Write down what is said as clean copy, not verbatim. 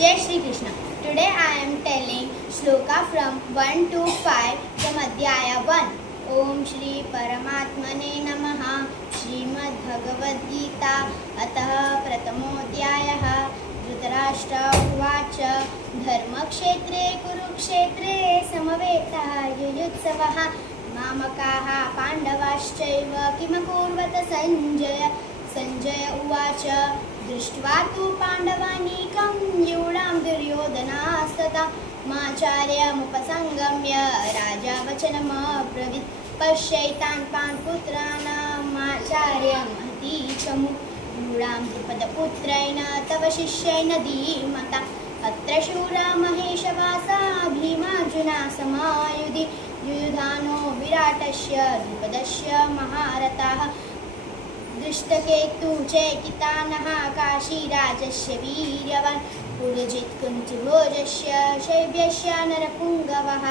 Jai Shri Krishna. Today I am telling shloka from 1 to 5 from Adhyaya 1. Om Shri Paramatmane Namaha. Srimad Bhagavad Gita Atah Pratamodhyayah. Dhritarashtra Uvacha Dharmakshetre Kurukshetre Samaveta Yuyutsavaha Mamakaha Pandavaschaiva Kimakurvata Sanjaya Uvacha दृष्ट्वा तु पाण्डवानीकं यूढां दुर्योधनास्तथा माचार्यमुपसंगम्य राजा वचनमब्रवीत् पश्यैतान् पाण्डुपुत्राणामाचार्यमहतीचमु यूढां द्रुपदपुत्रेण तव शिष्येन धीमता अत्र शूरा महेशवासा भीमार्जुना समायुधि युयुधानो विराटस्य द्रुपदस्य महारथाः दृष्टकेतु चैकितानः काशीराजस्य वीर्यवान् पुरजित् कुन्तिभोजस्य शैब्यस्य नरपुङ्गवः